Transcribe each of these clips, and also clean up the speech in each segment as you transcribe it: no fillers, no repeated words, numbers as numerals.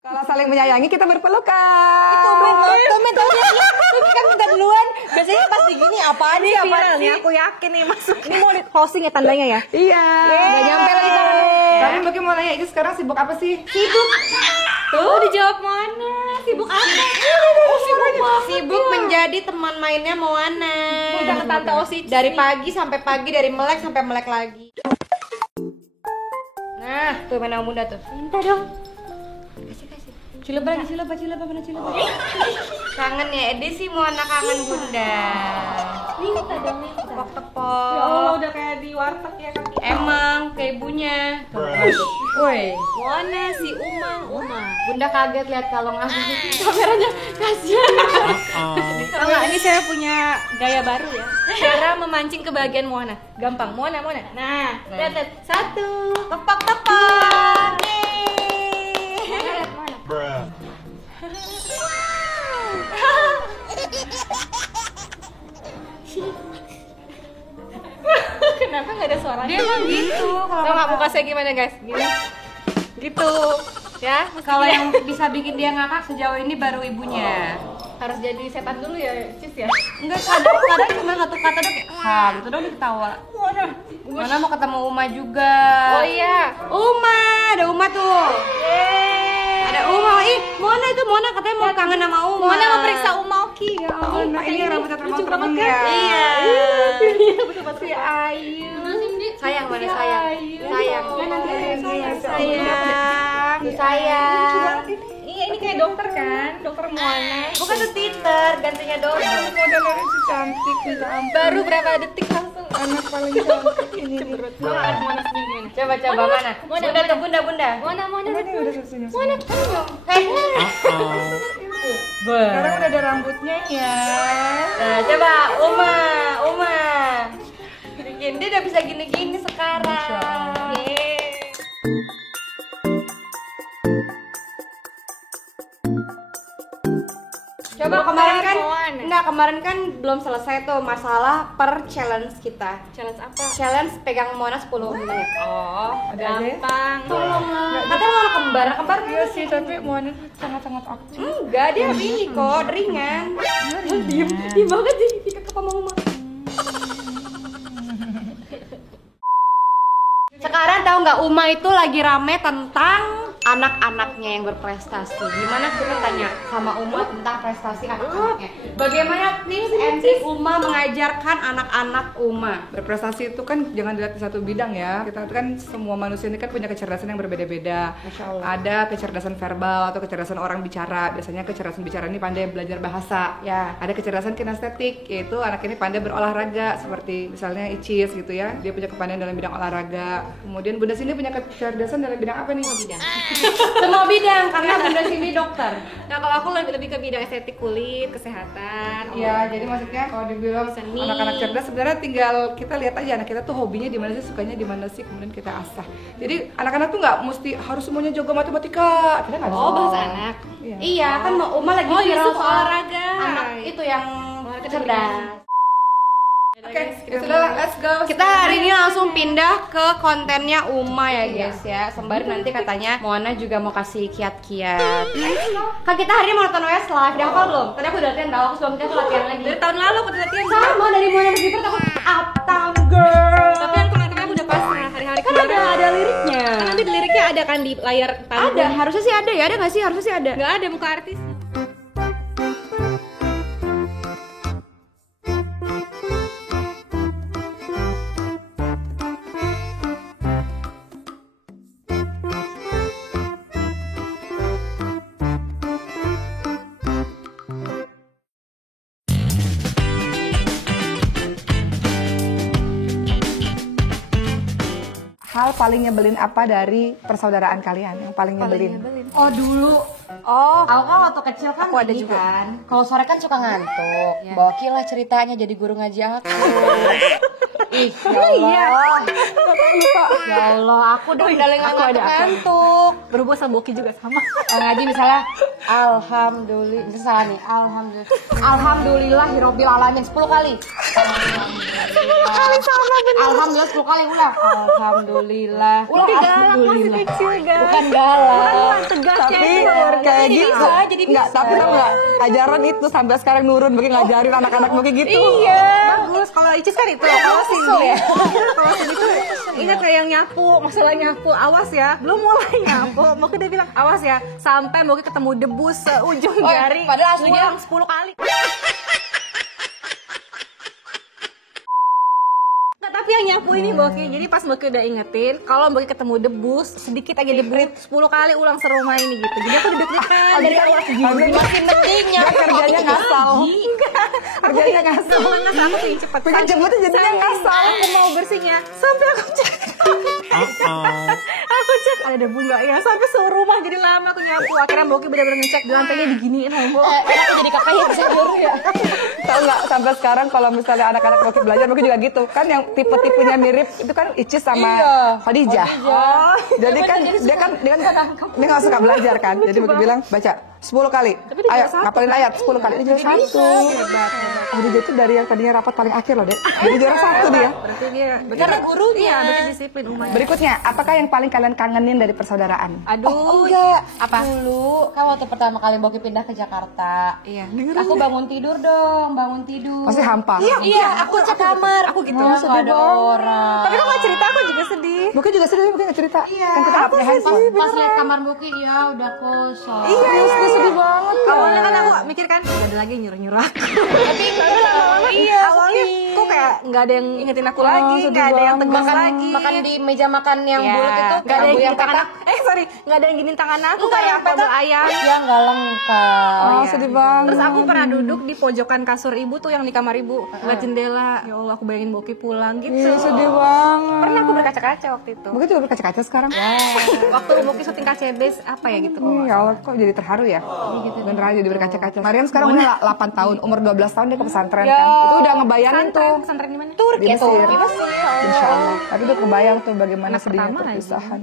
Kalau saling menyayangi kita berpelukan. Itu temen kan minta duluan. Biasanya pas digini apaan sih Viral nih, aku yakin nih masuk. Ini mau di closing ya tandanya ya. Iya. Nggak nyampe lagi kan. Tapi Mbak mau nanya, ini sekarang sibuk apa sih? Sibuk. Tuh dijawab Moana. Sibuk apa? Sibuk menjadi teman mainnya Moana. Udah ke Tante Osi. Dari pagi sampai pagi, dari melek sampai melek lagi. Nah, tuh mana Bunda tuh. Minta dong. Cileba mana cileba. Kangen ya, Ede sih Moana kangen Bunda. Minta dong, minta. Tepok-tepok. Ya Allah udah kayak di warteg ya kan. Emang kayak ibunya. Woi, Moana si Uma. Bunda kaget lihat kalung aku. Kameranya kasihan. Tahu nggak, ini saya punya gaya baru ya. Cara memancing kebahagiaan Moana. Gampang, Moana. Nah, lihat. Satu, tepak. Bruh. Kenapa nggak ada suaranya? Dia emang gitu. Tahu nggak muka saya gimana guys? Gini. Gitu. Ya, Kalau yang bisa bikin dia ngakak sejauh ini baru ibunya. harus jadi setan dulu ya, Cis ya. Enggak, kadang cuma satu kata doang kayak gitu doang diketawa. Mana mau ketemu Uma juga. Oh iya. Uma, ada Uma tuh. Ada Uma. Ih, Mona katanya mau kangen sama Uma. Moana mau periksa Uma Oki. Ya Oh, nah ini rambutnya terbang-terbang ya. Iya. Betul Si Ayu. Sayang mana sayang. Sayang. Sayang. Iya, ini kayak dokter kan? Dokter Moana. Bukan tuh Twitter, gantinya doang. Modelnya si cantik, minta ampun. Baru berapa detik langsung. Anak paling cantik ini. Moana senyum gimana? Coba mana? Bunda tuh, Bunda. Moana. Ini udah senyum. Moana. Sekarang udah ada rambutnya ya. Nah, coba Uma. Bikin dia udah bisa gini-gini sekarang. Yeay. Coba kemarin kan belum selesai tuh masalah per challenge kita. Challenge apa? Challenge pegang Mona 10 menit. Oh, Ada aja ya? gampang. Tolonglah. Katanya mau kembar Iya sih, tapi Moana tuh sangat-sangat aktif. Enggak, dia ini kok ringan. Diem banget jadi pikat ke Mama. Sekarang tahu nggak Uma itu lagi rame tentang anak-anaknya yang berprestasi. Gimana kita tanya sama Uma tentang prestasi anak-anaknya? Bagaimana tips and tricks Uma mengajarkan anak-anak Uma? Berprestasi itu kan jangan dilihat di satu bidang ya. Kita kan semua manusia ini kan punya kecerdasan yang berbeda-beda. Masya Allah. Ada kecerdasan verbal atau kecerdasan orang bicara. Biasanya kecerdasan bicara ini pandai belajar bahasa. Ya. Ada kecerdasan kinestetik, yaitu anak ini pandai berolahraga seperti misalnya Icis gitu ya. Dia punya kepandaian dalam bidang olahraga. Kemudian Bunda sini punya kecerdasan dalam bidang apa nih? Semua bidang karena Bunda sini dokter. Nah, kalau aku lebih ke bidang estetik kulit, kesehatan. Iya, jadi maksudnya kalau dibilang Seni. anak-anak cerdas sebenarnya tinggal kita lihat aja anak kita tuh hobinya di mana sih, sukanya di mana sih, kemudian kita asah. Jadi anak-anak tuh nggak mesti harus semuanya jago matematika. Kita nggak bisa. Oh, bahasa anak. Iya, kan Uma lagi Oh, viral Yusuf soal olahraga. anak itu yang Olahraga cerdas. Oke, ya sudah, let's go. Kita hari ini langsung pindah ke kontennya Uma ya guys ya. Sembari nanti katanya Moana juga mau kasih kiat-kiat. Kan kita hari ini mau nonton OS live, udah hafal belum? Tadi aku udah latihan tau, aku sebelum kita latihan lagi. Dari tahun lalu aku udah latihan. Sama dari Moana Begitu aku Uptown Girl. Tapi kan kemarin udah pasrah hari-hari Kan ada liriknya. Kan nanti di liriknya ada kan di layar panggung. Ada, harusnya sih ada ya, ada nggak sih? Harusnya sih ada. Nggak ada muka artis. Hal paling nyebelin apa dari persaudaraan kalian? Yang paling nyebelin? Oh dulu Oh, Aku kan waktu kecil kan Aku ada gini juga. kan. Kalau sore kan suka ngantuk. Boki lah ceritanya jadi guru ngaji aku. Ih, ya Allah. Ya Allah, aku udah Aku ada. ngantuk. berhubung sama Boki juga sama. Ngaji misalnya alhamdulillah, itu salah nih. Alhamdulillahirabbil alamin 10 kali. 10 kali sama benar. Alhamdulillah 10 kali ulang. Alhamdulillah. Boki galak masih kecil, guys. Bukan galak. Tegasnya Tapi itu. kayak gitu bisa, jadi nggak, bisa. tapi tau nggak, ajaran itu sampai sekarang nurun, bagi ngajarin anak-anak bagi gitu. Bagus. Kalau Icis kan itu. Kalau Cindy, ya. kalau Cindy tuh ingat kayak yang nyapu, masalah nyapu, awas ya. Belum mulai nyapu, Boki udah bilang awas ya. Sampai Boki ketemu debu seujung Oh, jari. padahal aslinya- ulang 10 kali. Nggak, tapi yang nyapu ini Boki. Jadi pas Boki udah ingetin, kalau Boki ketemu debu, sedikit aja debu, 10 kali ulang serumah ini gitu. Jadi aku duduk-dudukan. Jadi aku Makin mendingnya Dia kerjanya ngasal. Kerjanya ngasal. Bukan ngasal, aku pengen cepet. Pengen cepet jadinya ngasal. Aku mau bersihnya sampai aku cek. Aku cek ada debu nggak ya, sampai serumah jadi lama aku nyapu. Akhirnya Boki benar-benar ngecek di lantainya diginiin sama Bo. Aku jadi kakak yang bisa guru ya. Tahu nggak, sampai sekarang kalau misalnya anak-anak Boki belajar, Boki juga gitu kan, yang tipe-tipenya mirip itu kan Icis sama Khadijah. Oh. Jadi kan dia kan dia nggak suka belajar kan, jadi Boki bilang baca 10 kali. Ayo ngapalin ayat 10 kali. Ini juara 1. Khadijah itu dari yang tadinya rapat paling akhir loh, Dek. Jadi juara 1 dia. Berarti dia Karena gurunya. Iya, berarti disiplin Umay. Berikutnya, apakah yang paling kalian kangenin dari persaudaraan? Aduh. Enggak. Apa? Dulu kan waktu pertama kali Boki pindah ke Jakarta. Iya. Aku bangun tidur dong, bangun tidur. Pasti hampa. Iya, aku cek kamar. Aku gitu. Nggak ada orang. Tapi kok nggak cerita, aku juga sedih. Boki juga sedih, Boki nggak cerita. Kan kita nggak punya handphone. Pas lihat kamar Boki, ya udah kosong. Iya, sedih banget. Awalnya kan aku mikir kan nggak ada lagi yang nyuruh-nyuruh aku. Tapi lama-lama Awalnya kok kayak nggak ada yang ingetin aku lagi, nggak ada yang tegas lagi. makan di meja makan yang Iya. bulat itu Nggak ada yang giniin tangan petak. aku. Sorry, nggak ada yang giniin tangan aku Enggak, kayak yang petak. kabel ayam. Ya nggak lengkap. Oh, sedih banget. Terus aku pernah duduk di pojokan kasur ibu tuh yang di kamar ibu, ngeliat jendela. Ya Allah, aku bayangin Boki pulang gitu. Iya, sedih banget. Pernah aku berkaca-kaca waktu itu. Boki juga berkaca-kaca sekarang. Waktu Boki syuting KCBS apa ya gitu. Ya Allah, kok jadi terharu ya? Beneran jadi berkaca-kaca. Mariam sekarang udah 8 tahun, umur 12 tahun dia ke pesantren kan. Itu udah ngebayangin tuh. Pesantren di mana? Turki Di Mesir. Di Mesir. Insya Allah. Tapi tuh kebayang tuh bagaimana Anak sedihnya pertama lagi. perpisahan.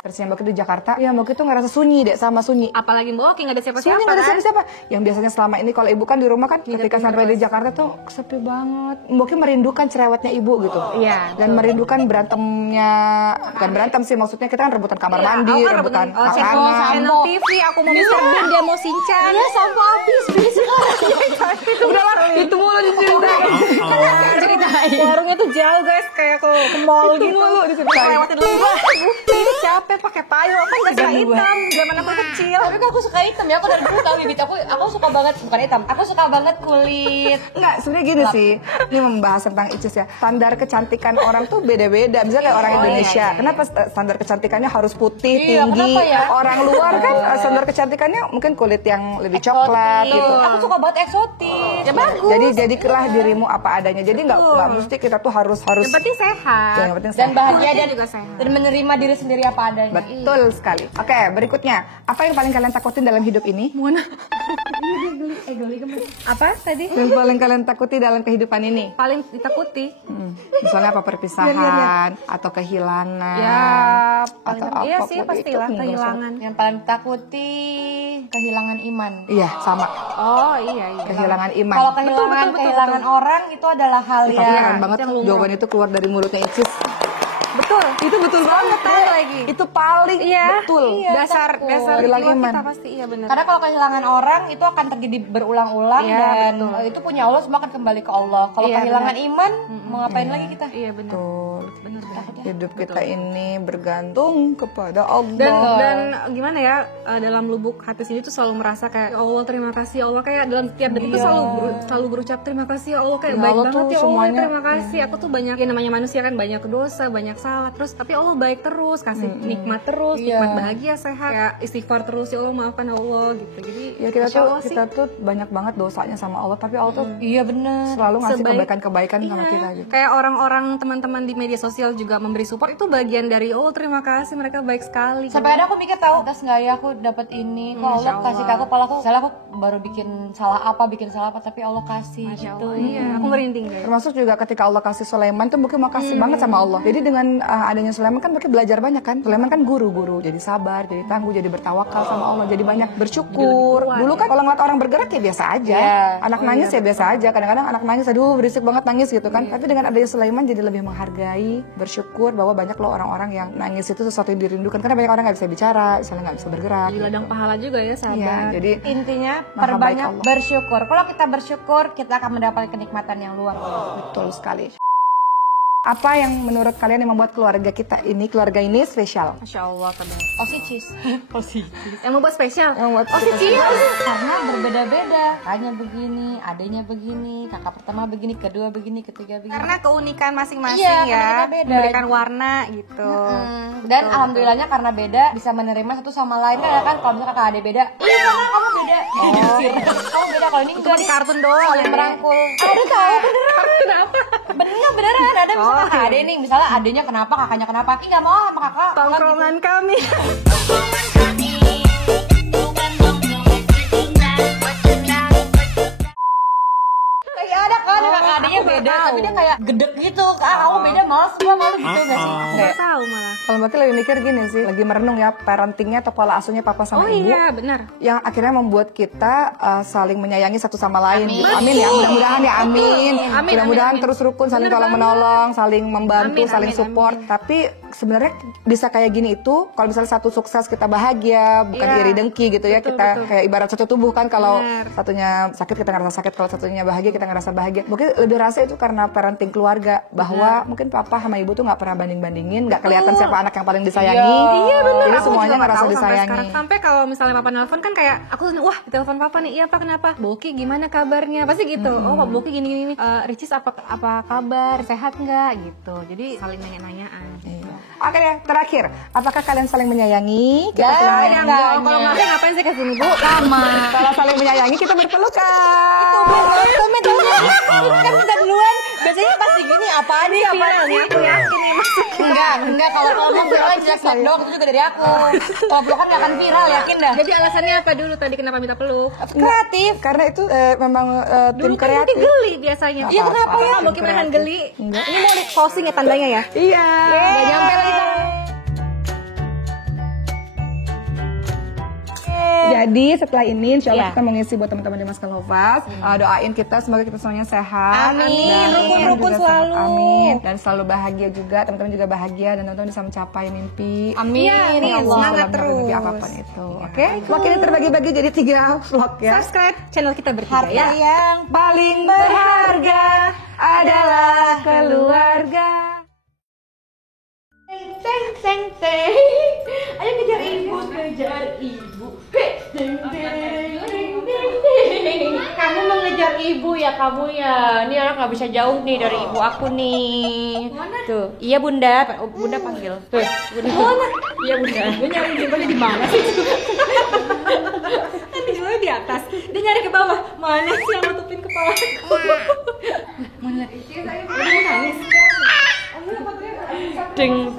Terusnya Boki di Jakarta, ya Boki tuh ngerasa sunyi deh sama sunyi. Apalagi Boki nggak ada Sunyi siapa-siapa nggak ada kan? siapa-siapa. Yang biasanya selama ini kalau ibu kan di rumah kan, ketika sampai di Jakarta tuh sepi banget. Boki merindukan cerewetnya ibu gitu. Iya. Dan merindukan berantemnya, bukan berantem sih, maksudnya kita kan rebutan kamar mandi, Aku kan rebutan channel makanan. TV, aku mau Mr. Bean, dia mau Shinchan. Ya sampo habis Udah lah, itu mulu diceritain. ceritain. Warungnya tuh jauh guys, kayak ke mall gitu. mulu diceritain. Lewatin dulu. Ini capek pakai payung, kan gak suka hitam. Zaman aku kecil. Tapi kan aku suka hitam ya, aku dari dulu tahu bibit aku suka banget, bukan hitam. Aku suka banget kulit. Enggak, sebenarnya gini sih. Ini membahas tentang Icis ya. Standar kecantikan orang tuh beda-beda. Misalnya kayak orang Indonesia, kenapa standar kecantikannya harus putih, Iya, tinggi? kenapa ya? Orang luar kan standar kecantikannya mungkin kulit yang lebih coklat gitu. Aku suka banget eksotis. Ya bagus. Jadi jadilah dirimu apa adanya. Jadi nggak mesti kita tuh harus Yang penting sehat. yang penting Dan sehat. bahagia Kulitnya dan juga sehat. dan menerima diri sendiri apa adanya. Betul sekali. Oke, berikutnya. Apa yang paling kalian takutin dalam hidup ini? Apa tadi? Yang paling kalian takuti dalam kehidupan ini? Paling ditakuti. Misalnya apa, perpisahan atau kehilangan Ya, atau iya apapun sih itu, pastilah menurut kehilangan. Yang paling takuti kehilangan iman. saya. Iya, sama. Oh iya. Kehilangan iman. Kalau kehilangan orang itu adalah hal Tapi heran yang banget yang lumrah. jawaban itu keluar dari mulutnya Icis. Betul. Itu betul banget. Tahu lagi. Itu paling Iya. betul. Iya, Dasar takut. Kehilangan jiwa iman. kita pasti iya benar. karena kalau kehilangan orang itu akan terjadi berulang-ulang Iya, dan betul. itu punya Allah semua akan kembali ke Allah. Kalau Iya, kehilangan iman mau ngapain lagi kita? Iya benar. Betul. Benar. Hidup kita ini bergantung kepada Allah. Dan gimana ya, dalam lubuk hati sendiri tuh selalu merasa kayak, "Ya Allah terima kasih ya Allah," kayak dalam tiap detik tuh selalu berucap terima kasih ya Allah, kayak Ya baik Allah banget tuh ya Allah, semuanya. terima kasih. Aku tuh banyak, ya namanya manusia kan banyak dosa, banyak salah, terus tapi Allah baik terus, kasih nikmat terus, nikmat bahagia, sehat, ya istighfar terus, ya Allah maafkan ya Allah gitu. Jadi Ya kita Masya Allah tuh banyak banget dosanya sama Allah, tapi Allah tuh Iya benar. selalu ngasih Sebaik- kebaikan-kebaikan sama Iya. kita gitu. Kayak orang-orang teman-teman di media sosial juga memberi support itu bagian dari terima kasih mereka baik sekali. Sampai kadang aku mikir tahu, atas nggak ya aku dapat ini, kok Allah kasih ke aku, kalau aku salah aku baru bikin salah apa, tapi Allah kasih gitu. Iya, aku merinding guys. Termasuk juga ketika Allah kasih Sulaiman tuh mungkin makasih banget sama Allah. Jadi dengan adanya Sulaiman kan mungkin belajar banyak kan. Sulaiman kan guru, jadi sabar, jadi tangguh, jadi bertawakal sama Allah, jadi banyak bersyukur. Dulu kan kalau ngeliat orang bergerak ya biasa aja. Anak nangis ya biasa aja. Kadang-kadang anak nangis, aduh berisik banget nangis gitu kan. Tapi dengan adanya Sulaiman jadi lebih menghargai, bersyukur bahwa banyak loh orang-orang yang nangis itu sesuatu yang dirindukan. Karena banyak orang nggak bisa bicara, misalnya nggak bisa bergerak. Di ladang pahala juga ya sahabat. Iya, jadi Intinya Maha baik perbanyak Allah. bersyukur. Kalau kita bersyukur, kita akan mendapat kenikmatan yang luar biasa. betul sekali. Apa yang menurut kalian yang membuat keluarga ini spesial? Masya Allah kadang. Osicis. Yang membuat spesial. Yang membuat Karena berbeda-beda. Kakaknya begini, adanya begini, kakak pertama begini, kedua begini, ketiga begini. Karena keunikan masing-masing Iya, ya, karena beda. memberikan warna gitu. Dan alhamdulillahnya karena beda bisa menerima satu sama lain kan kalau misalnya kakak adik beda, iya kakak kamu beda, kamu beda kalau ini enggak Di kartun doang. saling merangkul. Ada tahu beneran? Kenapa? Beneran ada misalnya kakak adik nih, misalnya adiknya kenapa, kakaknya kenapa? Ih nggak mau sama kakak. Tongkrongan kami. Kayak ada kan kakak adiknya beda, tapi dia kayak gedek gitu. Kamu beda malas gua malu gitu nggak sih? Nggak tahu malah. Kalau berarti lebih mikir gini sih, lagi merenung ya parentingnya atau pola asuhnya papa sama ibu. Iya benar. Yang akhirnya membuat kita saling menyayangi satu sama lain. Amin ya, mudah-mudahan ya, amin. Mudah-mudahan terus rukun, saling tolong menolong, saling membantu, saling support. Tapi sebenarnya bisa kayak gini itu, kalau misalnya satu sukses kita bahagia, bukan iri dengki gitu ya. Kita kayak ibarat satu tubuh kan, kalau satunya sakit kita ngerasa sakit, kalau satunya bahagia kita ngerasa bahagia. Mungkin lebih rasa itu karena parenting keluarga, bahwa mungkin papa sama ibu tuh nggak pernah banding-bandingin, nggak kelihatan siapa anak yang paling disayangi. Iya benar. Jadi Aku semuanya juga nggak ngerasa tahu sampai disayangi. sekarang. Sampai kalau misalnya papa nelfon kan kayak aku wah telepon papa nih, iya pak kenapa? Boki gimana kabarnya? Pasti gitu. Oh Pak Boki gini. Ricis apa kabar? Sehat nggak? Gitu. Jadi saling nanya-nanyaan. Iya. Oke deh, terakhir, apakah kalian saling menyayangi? Kita saling Ya, menyayangi. enggak. Kalau nggak ngapain sih kesini bu? Kalau saling menyayangi kita berpelukan. Kan kita duluan. Biasanya pasti gini apa nih apa Viral nih? nih, aku yakin nih masuk. Enggak kalau ngomong viral jelek dong itu juga dari aku. Kalau pelukan nggak akan viral yakin dah. Jadi alasannya apa dulu tadi kenapa minta peluk? Kreatif. Karena itu memang tim Dulu kan nanti kreatif. geli biasanya. Iya, kenapa ya? Boki menahan geli. Ini mau di closing ya tandanya ya? Iya. Nggak nyampe lagi kan? Jadi setelah ini insya Allah kita mengisi buat teman-teman di Maskal Hufaz. Doain kita semoga kita semuanya sehat. Amin. Dan Rukun-rukun juga selalu. sehat. Amin. Dan selalu bahagia juga. Teman-teman juga bahagia dan teman-teman bisa mencapai mimpi. Amin. Iya, Allah. semangat Dalam terus. mimpi apapun itu. Oke. Vlog ini terbagi-bagi jadi 3 vlog ya. Subscribe channel kita bertiga Harta ya. yang Paling berharga adalah keluarga. Teng. Ayo kejar ibu. Kamu mengejar ibu ya kamu ya. Ini anak nggak bisa jauh nih dari ibu aku nih. Tuh, iya bunda, bunda panggil. Tuh, bunda. Mana? Iya bunda. Gue nyari jempolnya di mana sih? Kan jempolnya di atas. Dia nyari ke bawah. Mana sih yang nutupin kepala aku? Mana? Udah mau nangis. Ding.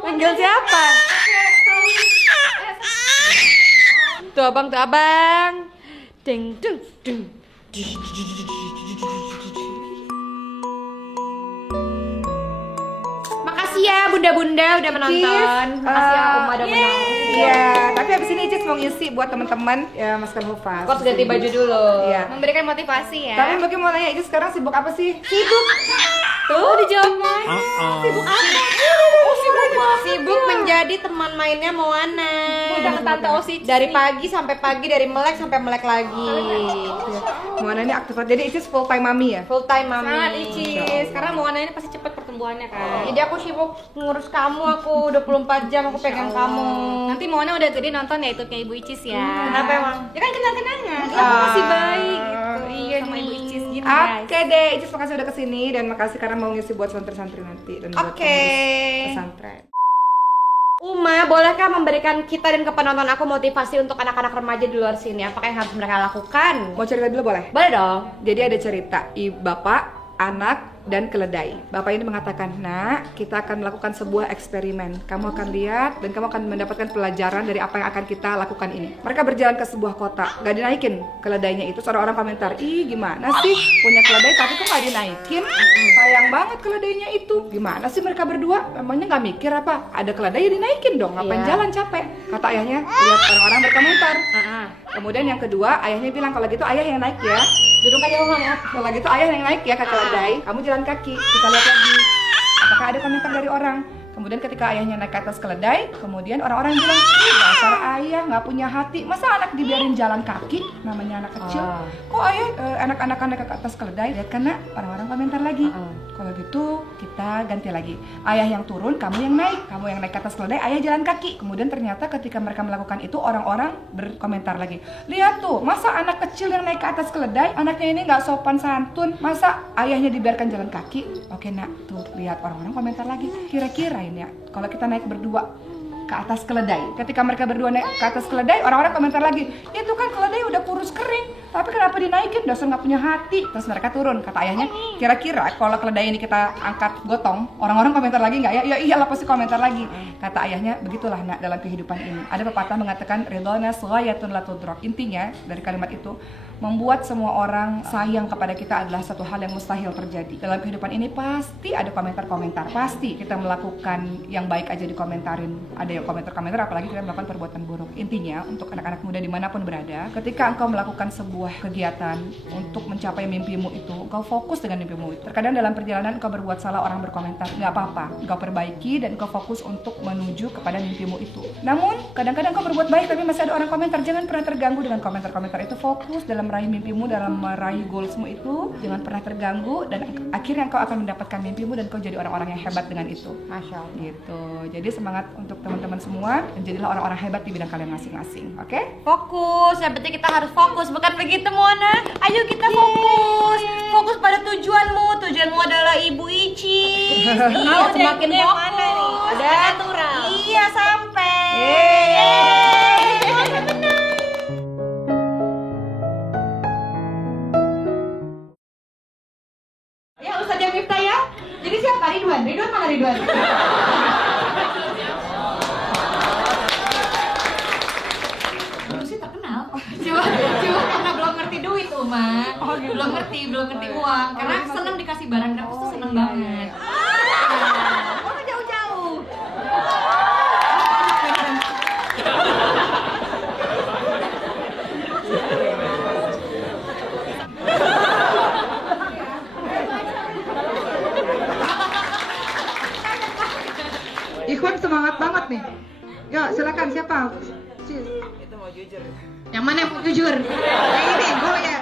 Panggil siapa? Tuh abang. Ding. Makasih ya bunda-bunda udah menonton. Makasih ya Uma udah menonton. Iya, tapi habis ini Icis mau ngisi buat teman-teman ya Maskal Hufaz. Kok ganti baju dulu. Iya. Memberikan motivasi ya. Tapi mungkin mau nanya Icis sekarang sibuk apa sih? Tuh dijawabnya. Sibuk apa? Sibuk menjadi teman mainnya Moana. Udah ke Tante Osi. Dari pagi sampai pagi, dari melek sampai melek lagi. Moana ini aktif banget. Jadi Icis full time mami ya? Full time mami. Sangat icis. Karena Moana ini pasti cepat pertumbuhannya kan. Jadi aku sibuk ngurus kamu, aku 24 jam aku pegang kamu. Nanti Moana udah gede nonton ya YouTube-nya Ibu Icis ya. Kenapa emang? Ya kan kenang-kenangan. Dia aku masih baik gitu. Iya sama Ibu Icis gitu guys. Oke deh, Icis makasih udah kesini dan makasih karena mau ngisi buat santri-santri nanti dan buat pengurus pesantren. Uma, bolehkah memberikan kita dan ke penonton aku motivasi untuk anak-anak remaja di luar sini? Apakah yang harus mereka lakukan? Mau cerita dulu boleh? Boleh dong. Jadi ada cerita bapak anak dan keledai. Bapak ini mengatakan, nak, kita akan melakukan sebuah eksperimen. Kamu akan lihat dan kamu akan mendapatkan pelajaran dari apa yang akan kita lakukan ini. Mereka berjalan ke sebuah kota, gak dinaikin keledainya itu. Seorang orang komentar, ih gimana sih punya keledai tapi kok gak dinaikin? Sayang banget keledainya itu. Gimana sih mereka berdua? Emangnya gak mikir apa? Ada keledai ya dinaikin dong, ngapain jalan capek? Kata ayahnya, lihat orang-orang berkomentar. Kemudian yang kedua, ayahnya bilang, kalau gitu ayah yang naik ya. Duduk aja Mama ya. Kalau gitu ayah yang naik ya ke keledai, kamu jalan kaki. Kita lihat lagi apakah ada komentar dari orang. Kemudian ketika ayahnya naik ke atas keledai, kemudian orang-orang bilang, dasar ayah nggak punya hati, masa anak dibiarin jalan kaki, namanya anak kecil. Kok ayah anak-anak naik ke atas keledai? Lihat karena orang-orang komentar lagi. Kalau gitu kita ganti lagi, ayah yang turun, kamu yang naik. Kamu yang naik ke atas keledai, ayah jalan kaki. Kemudian ternyata ketika mereka melakukan itu, orang-orang berkomentar lagi, lihat tuh, masa anak kecil yang naik ke atas keledai, anaknya ini nggak sopan santun, masa ayahnya dibiarkan jalan kaki? Oke nak, tuh lihat orang-orang komentar lagi. Kira-kira ini ya, kalau kita naik berdua ke atas keledai, ketika mereka berdua naik ke atas keledai, orang-orang komentar lagi, itu kan keledai udah kurus kering, tapi kenapa dinaikin, dasar nggak punya hati. Terus mereka turun, kata ayahnya, kira-kira kalau keledai ini kita angkat gotong, orang-orang komentar lagi nggak ya? Ya iyalah pasti komentar lagi. Kata ayahnya, begitulah nak dalam kehidupan ini. Ada pepatah mengatakan, ridhona ghayatun la tudrak. Intinya dari kalimat itu, membuat semua orang sayang kepada kita adalah satu hal yang mustahil terjadi. Dalam kehidupan ini pasti ada komentar-komentar, pasti kita melakukan yang baik aja dikomentarin, ada yang komentar-komentar, apalagi kita melakukan perbuatan buruk. Intinya untuk anak-anak muda dimanapun berada, ketika engkau melakukan sebuah kegiatan untuk mencapai mimpimu itu, engkau fokus dengan mimpimu itu. Terkadang dalam perjalanan engkau berbuat salah, orang berkomentar, nggak apa-apa, engkau perbaiki dan engkau fokus untuk menuju kepada mimpimu itu. Namun kadang-kadang engkau berbuat baik tapi masih ada orang komentar, jangan pernah terganggu dengan komentar-komentar itu. Fokus dalam meraih mimpimu, dalam meraih goalsmu itu, jangan pernah terganggu, dan akhirnya engkau akan mendapatkan mimpimu dan kau jadi orang-orang yang hebat dengan itu. Masya Allah. Gitu. Jadi semangat untuk teman-teman semua dan jadilah orang-orang hebat di bidang kalian masing-masing. Oke? Fokus, yang penting kita harus fokus, bukan begitu Mona? Ayo kita fokus, fokus pada tujuanmu. Tujuanmu adalah Ibu Ici. Iya, semakin fokus. Udah natural. Iya, sampai. Ya Ustazah Miftah ya. Jadi siapa? Ridwan? Ridwan mana Ridwan? Dulu sih terkenal. Cuma karena belum ngerti duit Uma. Belum ngerti uang. Karena seneng dikasih barang gratis tuh seneng banget. Oh jauh-jauh. Ikhwan semangat banget nih. Yuk silakan, siapa? Itu mau jujur. Yang mana yang mau jujur? Yang ini, gue ya.